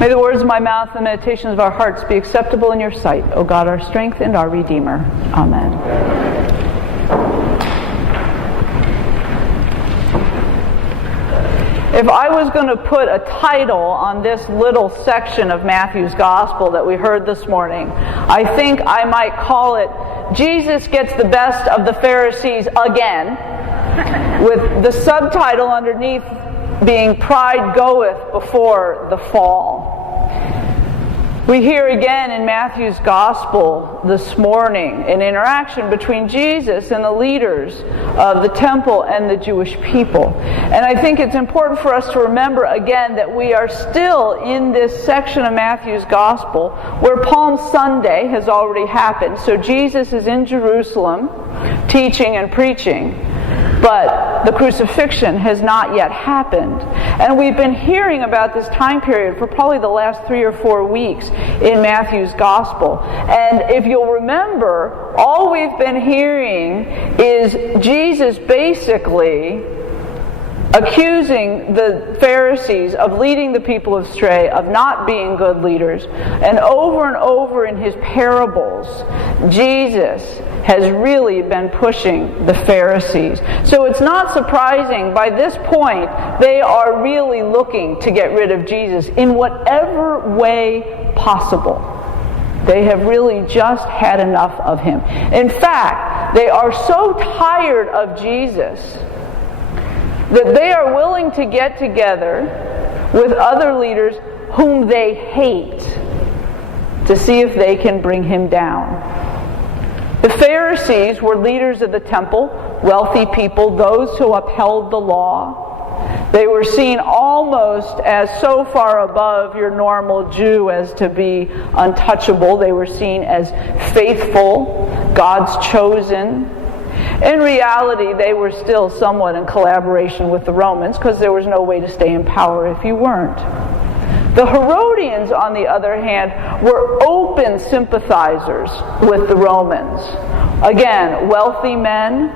May the words of my mouth and the meditations of our hearts be acceptable in your sight, O God, our strength and our Redeemer. Amen. If I was going to put a title on this little section of Matthew's Gospel that we heard this morning, I think I might call it, Jesus Gets the Best of the Pharisees Again, with the subtitle underneath being Pride Goeth Before the Fall. We hear again in Matthew's Gospel this morning an interaction between Jesus and the leaders of the temple and the Jewish people. And I think it's important for us to remember again that we are still in this section of Matthew's Gospel where Palm Sunday has already happened. So Jesus is in Jerusalem teaching and preaching. But the crucifixion has not yet happened. And we've been hearing about this time period for probably the last 3 or 4 weeks in Matthew's Gospel. And if you'll remember, all we've been hearing is Jesus basically accusing the Pharisees of leading the people astray, of not being good leaders. And over in his parables, Jesus has really been pushing the Pharisees. So it's not surprising, by this point, they are really looking to get rid of Jesus in whatever way possible. They have really just had enough of him. In fact, they are so tired of Jesus that they are willing to get together with other leaders whom they hate to see if they can bring him down. The Pharisees were leaders of the temple, wealthy people, those who upheld the law. They were seen almost as so far above your normal Jew as to be untouchable. They were seen as faithful, God's chosen. In reality, they were still somewhat in collaboration with the Romans because there was no way to stay in power if you weren't. The Herodians, on the other hand, were open sympathizers with the Romans. Again, wealthy men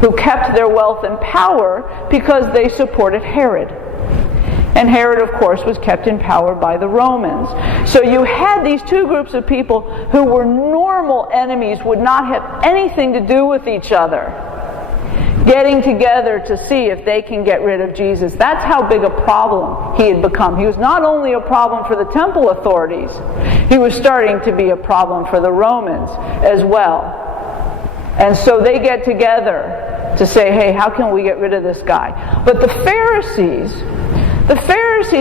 who kept their wealth and power because they supported Herod. And Herod, of course, was kept in power by the Romans. So you had these two groups of people who were normal enemies, would not have anything to do with each other, getting together to see if they can get rid of Jesus. That's how big a problem he had become. He was not only a problem for the temple authorities, he was starting to be a problem for the Romans as well. And so they get together to say, hey, how can we get rid of this guy? But the Pharisees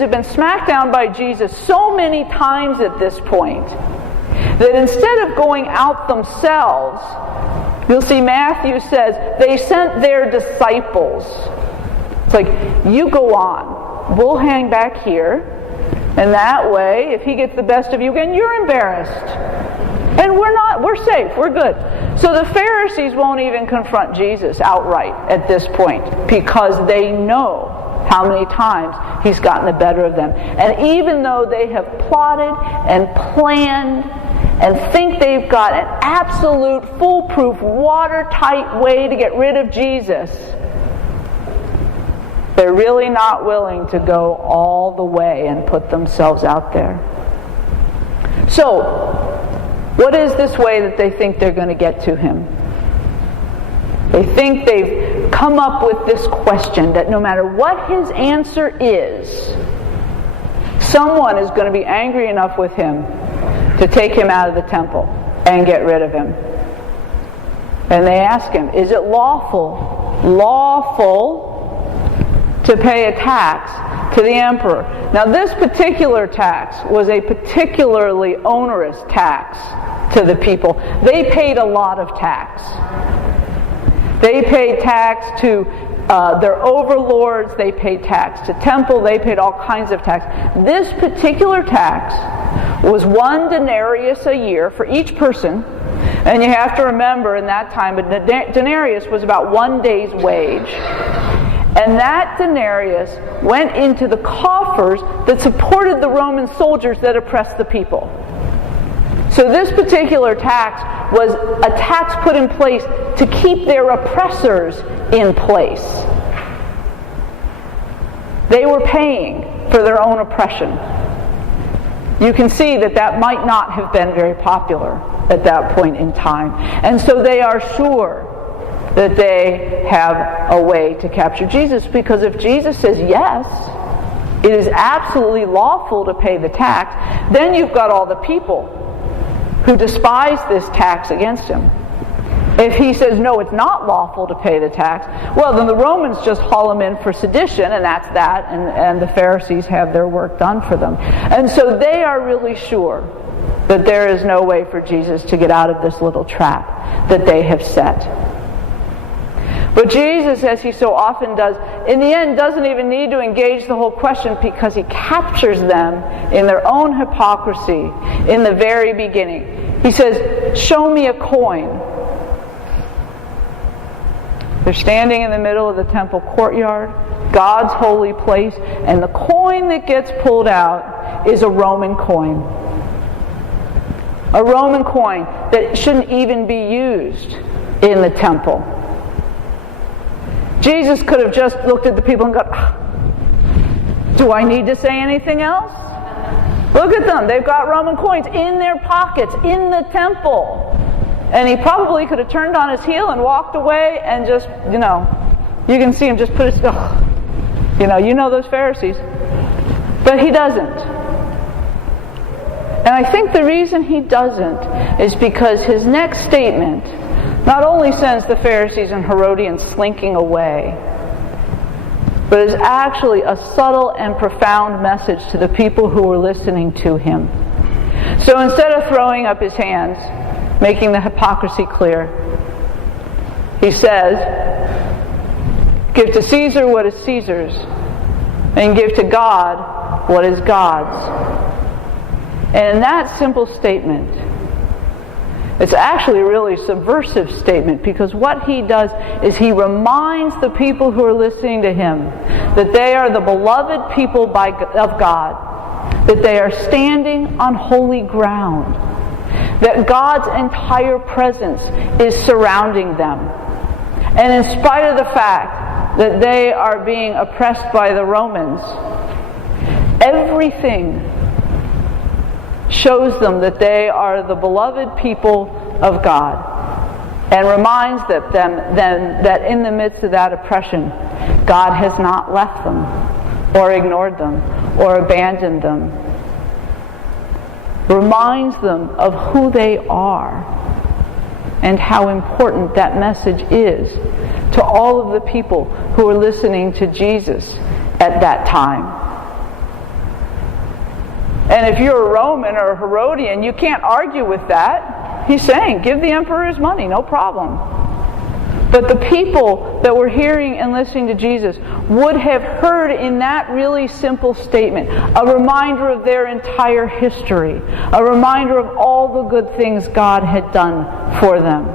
have been smacked down by Jesus so many times at this point that instead of going out themselves, you'll see Matthew says they sent their disciples. It's like, you go on. We'll hang back here. And that way, if he gets the best of you again, you're embarrassed. And we're safe, we're good. So the Pharisees won't even confront Jesus outright at this point because they know how many times he's gotten the better of them. And even though they have plotted and planned and think they've got an absolute, foolproof, watertight way to get rid of Jesus, they're really not willing to go all the way and put themselves out there. So, what is this way that they think they're going to get to him? They think they've come up with this question that no matter what his answer is, someone is going to be angry enough with him to take him out of the temple and get rid of him. And they ask him, is it lawful to pay a tax to the emperor? Now this particular tax was a particularly onerous tax to the people. They paid a lot of tax. They paid tax to their overlords, they paid tax to temple, they paid all kinds of tax. This particular tax was 1 denarius a year for each person. And you have to remember in that time, a denarius was about 1 day's wage. And that denarius went into the coffers that supported the Roman soldiers that oppressed the people. So this particular tax was a tax put in place to keep their oppressors in place. They were paying for their own oppression. you can see that that might not have been very popular at that point in time. And so they are sure that they have a way to capture Jesus, because if Jesus says yes, it is absolutely lawful to pay the tax, then you've got all the people who despise this tax against him. If he says, no, it's not lawful to pay the tax, well, then the Romans just haul him in for sedition, and that's that, and the Pharisees have their work done for them. And so they are really sure that there is no way for Jesus to get out of this little trap that they have set. But Jesus, as he so often does, in the end doesn't even need to engage the whole question, because he captures them in their own hypocrisy in the very beginning. He says, show me a coin. They're standing in the middle of the temple courtyard, God's holy place, and the coin that gets pulled out is a Roman coin. A Roman coin that shouldn't even be used in the temple. Jesus could have just looked at the people and gone, do I need to say anything else? Look at them. They've got Roman coins in their pockets, in the temple. And he probably could have turned on his heel and walked away and just, you can see him just put his, you know those Pharisees. But he doesn't. And I think the reason he doesn't is because his next statement not only sends the Pharisees and Herodians slinking away, but is actually a subtle and profound message to the people who were listening to him. So instead of throwing up his hands, making the hypocrisy clear, he says, give to Caesar what is Caesar's, and give to God what is God's. And in that simple statement, it's actually a really subversive statement, because what he does is he reminds the people who are listening to him that they are the beloved people of God, that they are standing on holy ground, that God's entire presence is surrounding them. And in spite of the fact that they are being oppressed by the Romans, everything shows them that they are the beloved people of God, and reminds them that in the midst of that oppression, God has not left them, or ignored them, or abandoned them. Reminds them of who they are and how important that message is to all of the people who are listening to Jesus at that time. And if you're a Roman or a Herodian, you can't argue with that. He's saying, give the emperor his money, no problem. But the people that were hearing and listening to Jesus would have heard in that really simple statement a reminder of their entire history, a reminder of all the good things God had done for them,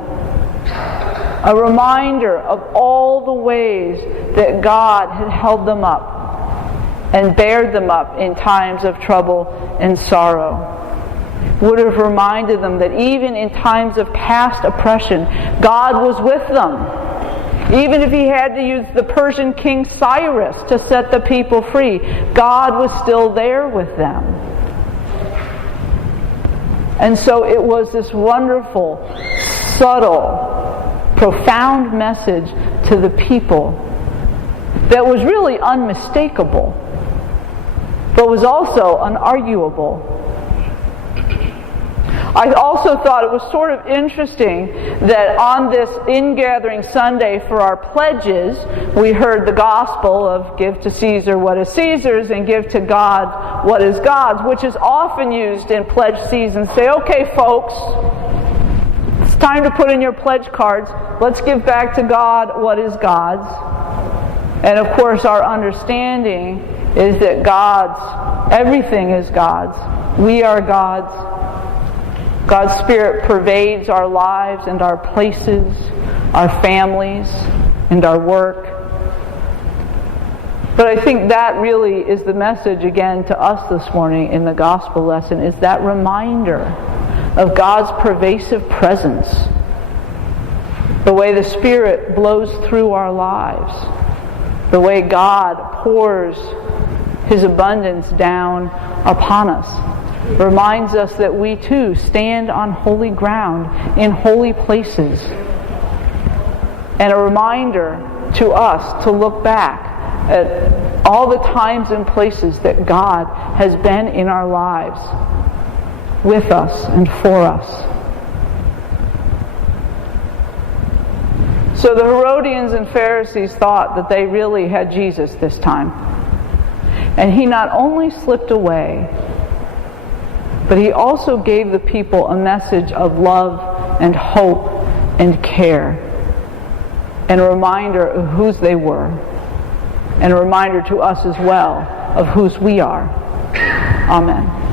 a reminder of all the ways that God had held them up and bared them up in times of trouble and sorrow. Would have reminded them that even in times of past oppression, God was with them. Even if he had to use the Persian king Cyrus to set the people free, God was still there with them. And so it was this wonderful, subtle, profound message to the people that was really unmistakable, but was also unarguable. I also thought it was sort of interesting that on this ingathering Sunday for our pledges, we heard the gospel of give to Caesar what is Caesar's and give to God what is God's, which is often used in pledge season. Say, okay folks, it's time to put in your pledge cards. Let's give back to God what is God's. And of course our understanding is that everything is God's. We are God's. God's Spirit pervades our lives and our places, our families, and our work. But I think that really is the message again to us this morning in the gospel lesson, is that reminder of God's pervasive presence, the way the Spirit blows through our lives, the way God pours His abundance down upon us. reminds us that we too stand on holy ground in holy places. And a reminder to us to look back at all the times and places that God has been in our lives, with us and for us. So the Herodians and Pharisees thought that they really had Jesus this time. And he not only slipped away, but he also gave the people a message of love and hope and care, and a reminder of whose they were, and a reminder to us as well of whose we are. Amen.